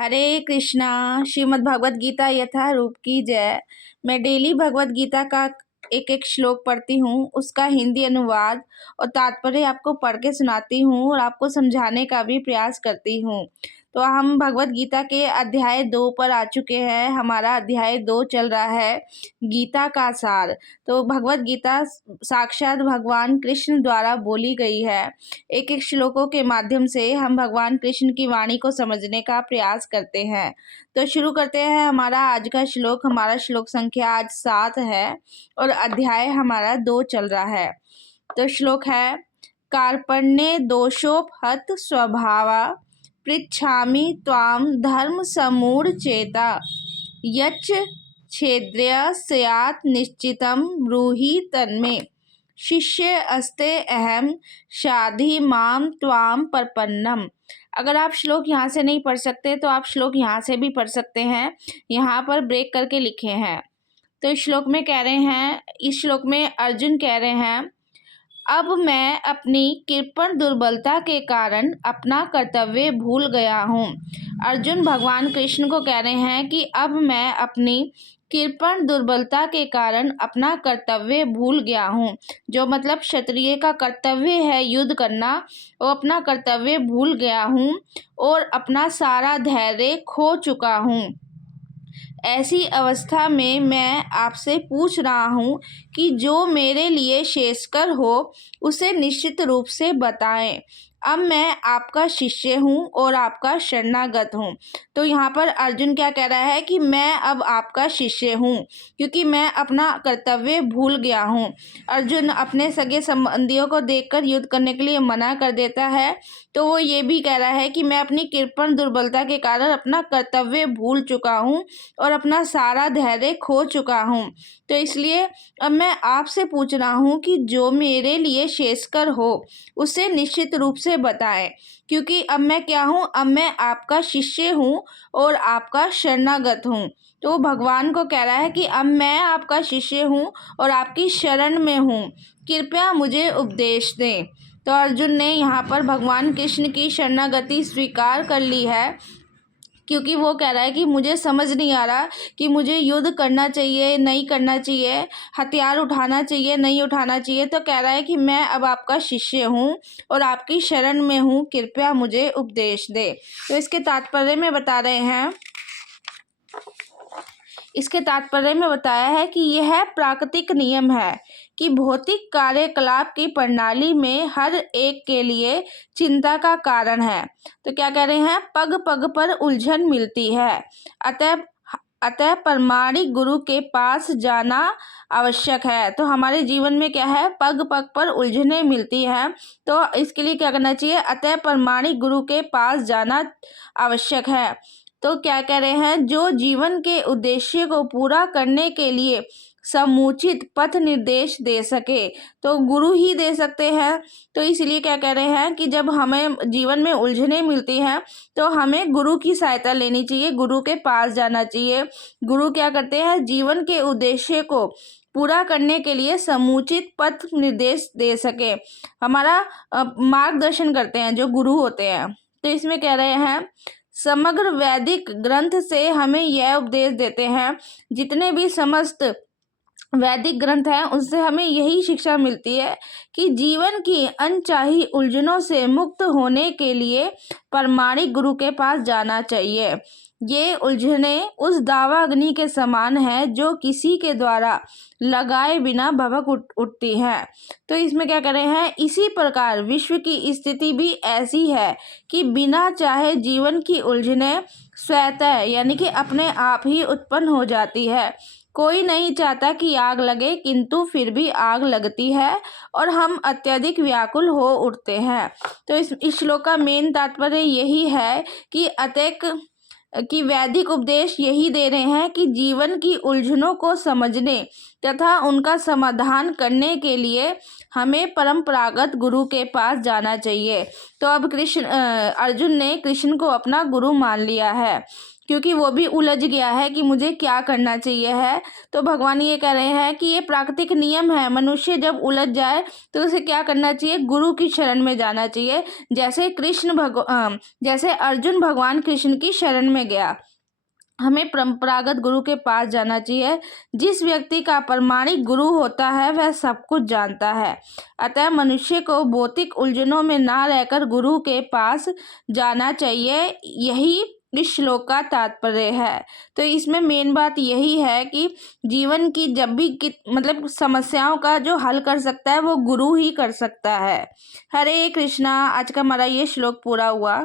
हरे कृष्णा। श्रीमद् भगवत गीता यथा रूप की जय। मैं डेली भगवत गीता का एक एक श्लोक पढ़ती हूँ, उसका हिंदी अनुवाद और तात्पर्य आपको पढ़ के सुनाती हूँ और आपको समझाने का भी प्रयास करती हूँ। तो हम भगवत गीता के अध्याय 2 पर आ चुके हैं। हमारा अध्याय 2 चल रहा है गीता का सार। तो भगवत गीता साक्षात भगवान कृष्ण द्वारा बोली गई है। एक एक श्लोकों के माध्यम से हम भगवान कृष्ण की वाणी को समझने का प्रयास करते हैं। तो शुरू करते हैं हमारा आज का श्लोक। हमारा श्लोक संख्या आज 7 है और अध्याय हमारा 2 चल रहा है। तो श्लोक है, कार्पण्ये दोषोपहत स्वभावा पृच्छामि त्वां धर्म समूढ़चेता यच्च छेद्य स्यात् निश्चितं ब्रूहि तन्मे शिष्य अस्ते अहम शाधि माम त्वाम प्रपन्नम। अगर आप श्लोक यहाँ से नहीं पढ़ सकते तो आप श्लोक यहाँ से भी पढ़ सकते हैं। यहाँ पर ब्रेक करके लिखे हैं। तो इस श्लोक में कह रहे हैं, इस श्लोक में अर्जुन कह रहे हैं, अब मैं अपनी कृपण दुर्बलता के कारण अपना कर्तव्य भूल गया हूँ। अर्जुन भगवान कृष्ण को कह रहे हैं कि अब मैं अपनी कृपण दुर्बलता के कारण अपना कर्तव्य भूल गया हूँ। जो मतलब क्षत्रिय का कर्तव्य है युद्ध करना, वो अपना कर्तव्य भूल गया हूँ और अपना सारा धैर्य खो चुका हूँ। ऐसी अवस्था में मैं आपसे पूछ रहा हूँ कि जो मेरे लिए श्रेयस्कर हो उसे निश्चित रूप से बताएं। अब मैं आपका शिष्य हूँ और आपका शरणागत हूँ। तो यहाँ पर अर्जुन क्या कह रहा है कि मैं अब आपका शिष्य हूँ क्योंकि मैं अपना कर्तव्य भूल गया हूँ। अर्जुन अपने सगे संबंधियों को देखकर युद्ध करने के लिए मना कर देता है। तो वो ये भी कह रहा है कि मैं अपनी कृपण दुर्बलता के कारण अपना कर्तव्य भूल चुका हूँ और अपना सारा धैर्य खो चुका हूँ। तो इसलिए अब मैं आपसे पूछ रहा हूँ कि जो मेरे लिए श्रेयस्कर हो उसे निश्चित रूप से बताएं, क्योंकि अब मैं क्या हूँ, अब मैं आपका शिष्य हूँ और आपका शरणागत हूँ। तो भगवान को कह रहा है कि अब मैं आपका शिष्य हूँ और आपकी शरण में हूँ, कृपया मुझे उपदेश दें। तो अर्जुन ने यहाँ पर भगवान कृष्ण की शरणागति स्वीकार कर ली है, क्योंकि वो कह रहा है कि मुझे समझ नहीं आ रहा कि मुझे युद्ध करना चाहिए नहीं करना चाहिए, हथियार उठाना चाहिए नहीं उठाना चाहिए। तो कह रहा है कि मैं अब आपका शिष्य हूँ और आपकी शरण में हूँ, कृपया मुझे उपदेश दे। तो इसके तात्पर्य में बता रहे हैं, इसके तात्पर्य में बताया है कि यह प्राकृतिक नियम है कि भौतिक कार्यकलाप की प्रणाली में हर एक के लिए चिंता का कारण है। तो क्या कह रहे हैं, पग पग पर उलझन मिलती है, अतः प्रामाणिक गुरु के पास जाना आवश्यक है। तो हमारे जीवन में क्या है, पग पग पर उलझने मिलती हैं। तो इसके लिए क्या करना चाहिए, अतः प्रामाणिक गुरु के पास जाना आवश्यक है। तो क्या कह रहे हैं, जो जीवन के उद्देश्य को पूरा करने के लिए समुचित पथ निर्देश दे सके तो गुरु ही दे सकते हैं। तो इसलिए क्या कह रहे हैं कि जब हमें जीवन में उलझने मिलती हैं तो हमें गुरु की सहायता लेनी चाहिए, गुरु के पास जाना चाहिए। गुरु क्या करते हैं, जीवन के उद्देश्य को पूरा करने के लिए समुचित पथ निर्देश दे सके, हमारा मार्गदर्शन करते हैं जो गुरु होते हैं। तो इसमें कह रहे हैं, समग्र वैदिक ग्रंथ से हमें यह उपदेश देते हैं, जितने भी समस्त वैदिक ग्रंथ हैं उससे हमें यही शिक्षा मिलती है कि जीवन की अनचाही उलझनों से मुक्त होने के लिए प्रामाणिक गुरु के पास जाना चाहिए। ये उलझने उस दावा अग्नि के समान है जो किसी के द्वारा लगाए बिना भभक उठती हैं। तो इसमें क्या कर रहे हैं, इसी प्रकार विश्व की स्थिति भी ऐसी है कि बिना चाहे जीवन की उलझने स्वतः यानी कि अपने आप ही उत्पन्न हो जाती है। कोई नहीं चाहता कि आग लगे, किंतु फिर भी आग लगती है और हम अत्यधिक व्याकुल हो उठते हैं। तो इस श्लोक का मेन तात्पर्य यही है कि कि वैदिक उपदेश यही दे रहे हैं कि जीवन की उलझनों को समझने तथा उनका समाधान करने के लिए हमें परंपरागत गुरु के पास जाना चाहिए। तो अब अर्जुन ने कृष्ण को अपना गुरु मान लिया है, क्योंकि वो भी उलझ गया है कि मुझे क्या करना चाहिए है। तो भगवान ये कह रहे हैं कि ये प्राकृतिक नियम है, मनुष्य जब उलझ जाए तो उसे क्या करना चाहिए, गुरु की शरण में जाना चाहिए। जैसे अर्जुन भगवान कृष्ण की शरण में गया, हमें परंपरागत गुरु के पास जाना चाहिए। जिस व्यक्ति का प्रमाणिक गुरु होता है वह सब कुछ जानता है। अतः मनुष्य को भौतिक उलझनों में ना रहकर गुरु के पास जाना चाहिए। यही इस श्लोक का तात्पर्य है। तो इसमें मेन बात यही है कि जीवन की जब भी मतलब समस्याओं का जो हल कर सकता है वो गुरु ही कर सकता है। हरे कृष्णा। आज का हमारा ये श्लोक पूरा हुआ।